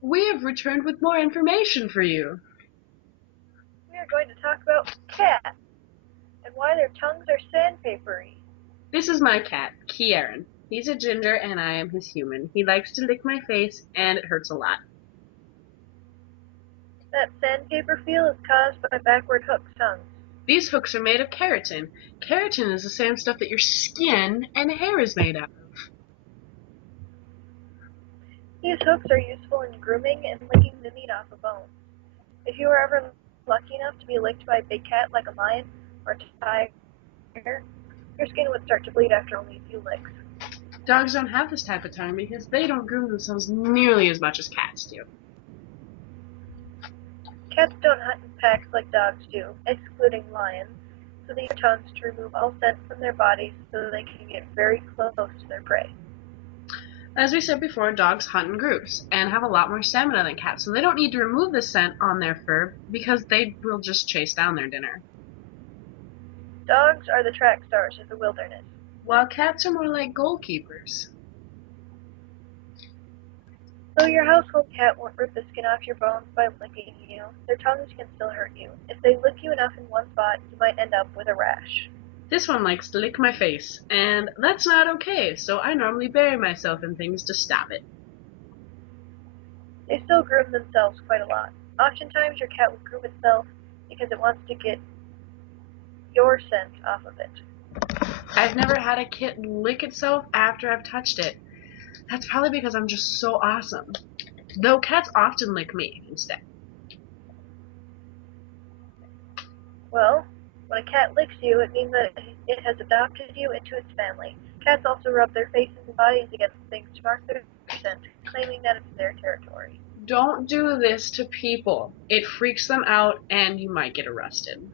We have returned with more information for you. We are going to talk about cats and why their tongues are sandpapery. This is my cat, Kieran. He's a ginger and I am his human. He likes to lick my face and it hurts a lot. That sandpaper feel is caused by backward hook tongues. These hooks are made of keratin. Keratin is the same stuff that your skin and hair is made of. These hooks are useful in grooming and licking the meat off a bone. If you were ever lucky enough to be licked by a big cat like a lion or a tiger, your skin would start to bleed after only a few licks. Dogs don't have this type of tongue because they don't groom themselves nearly as much as cats do. Cats don't hunt in packs like dogs do, excluding lions, so they use tongues to remove all scent from their bodies so they can get very close to their prey. As we said before, dogs hunt in groups and have a lot more stamina than cats, so they don't need to remove the scent on their fur because they will just chase down their dinner. Dogs are the track stars of the wilderness. While cats are more like goalkeepers. Though your household cat won't rip the skin off your bones by licking you, their tongues can still hurt you. If they lick you enough in one spot, you might end up with a rash. This one likes to lick my face, and that's not okay, so I normally bury myself in things to stop it. They still groom themselves quite a lot. Oftentimes your cat will groom itself because it wants to get your scent off of it. I've never had a kitten lick itself after I've touched it. That's probably because I'm just so awesome. Though cats often lick me instead. Well, when a cat licks you, it means that it has adopted you into its family. Cats also rub their faces and bodies against things to mark their scent, claiming that it's their territory. Don't do this to people. It freaks them out and you might get arrested.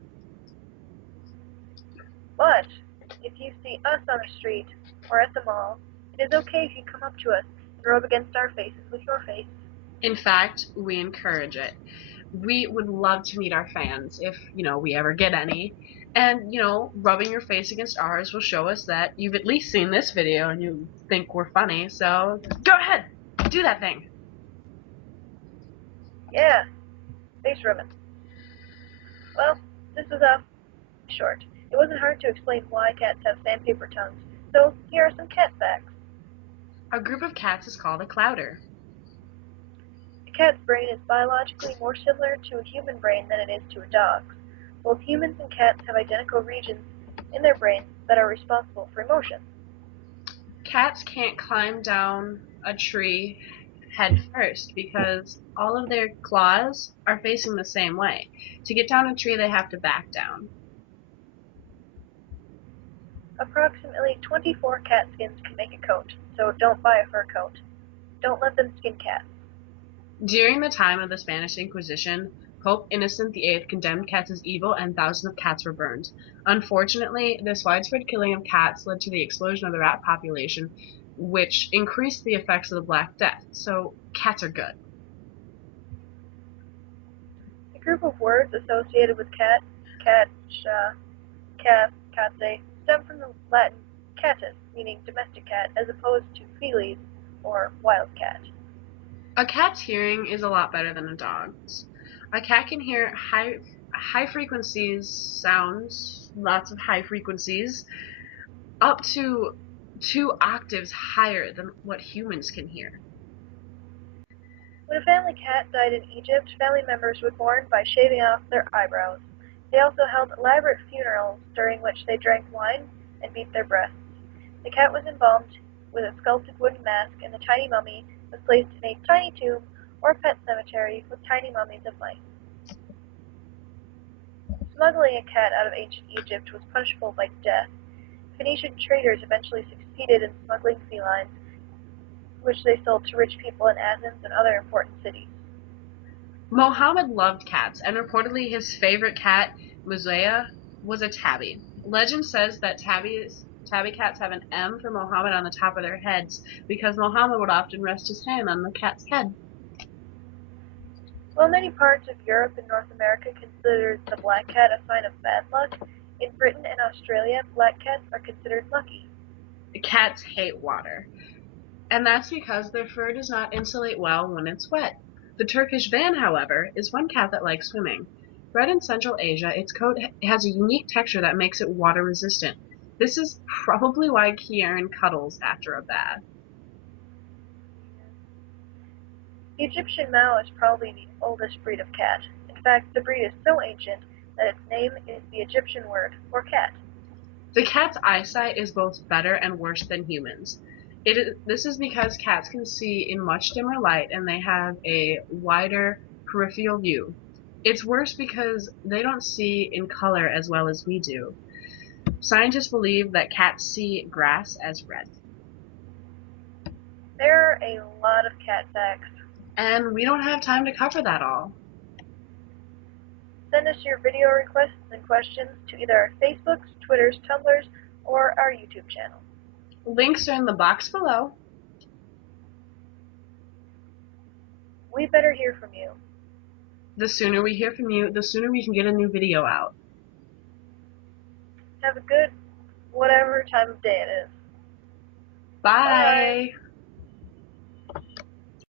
But if you see us on the street or at the mall, it is okay if you come up to us and rub against our faces with your face. In fact, we encourage it. We would love to meet our fans if, we ever get any. And, rubbing your face against ours will show us that you've at least seen this video and you think we're funny. So go ahead, do that thing. Yeah, face rubbing. Well, this was short. It wasn't hard to explain why cats have sandpaper tongues, so here are some cat facts. A group of cats is called a clouder. A cat's brain is biologically more similar to a human brain than it is to a dog's. Both humans and cats have identical regions in their brains that are responsible for emotions. Cats can't climb down a tree head first because all of their claws are facing the same way. To get down a tree, they have to back down. Approximately 24 cat skins can make a coat, so don't buy a fur coat. Don't let them skin cats. During the time of the Spanish Inquisition, Pope Innocent VIII condemned cats as evil and thousands of cats were burned. Unfortunately, this widespread killing of cats led to the explosion of the rat population, which increased the effects of the Black Death. So cats are good. The group of words associated with cat, calf, catse, stem from the Latin catus, meaning domestic cat, as opposed to felis, or wild cat. A cat's hearing is a lot better than a dog's. A cat can hear high frequencies sounds, lots of high frequencies, up to 2 octaves higher than what humans can hear. When a family cat died in Egypt, family members would mourn by shaving off their eyebrows. They also held elaborate funerals during which they drank wine and beat their breasts. The cat was embalmed with a sculpted wooden mask, and the tiny mummy was placed in a tiny tomb or pet cemetery with tiny mummies of mice. Smuggling a cat out of ancient Egypt was punishable by death. Phoenician traders eventually succeeded in smuggling felines, which they sold to rich people in Athens and other important cities. Mohammed loved cats, and reportedly his favorite cat, Muzaya, was a tabby. Legend says that tabby cats have an M for Mohammed on the top of their heads because Mohammed would often rest his hand on the cat's head. While many parts of Europe and North America consider the black cat a sign of bad luck, in Britain and Australia, black cats are considered lucky. Cats hate water, and that's because their fur does not insulate well when it's wet. The Turkish van, however, is one cat that likes swimming. Bred in Central Asia, its coat has a unique texture that makes it water resistant. This is probably why Kieran cuddles after a bath. Egyptian Mau is probably the oldest breed of cat. In fact, the breed is so ancient that its name is the Egyptian word for cat. The cat's eyesight is both better and worse than humans. This is because cats can see in much dimmer light and they have a wider peripheral view. It's worse because they don't see in color as well as we do. Scientists believe that cats see grass as red. There are a lot of cat facts. And we don't have time to cover that all. Send us your video requests and questions to either our Facebooks, Twitters, Tumblrs, or our YouTube channel. Links are in the box below. We better hear from you. The sooner we hear from you, the sooner we can get a new video out. Have a good whatever time of day it is. Bye. Bye.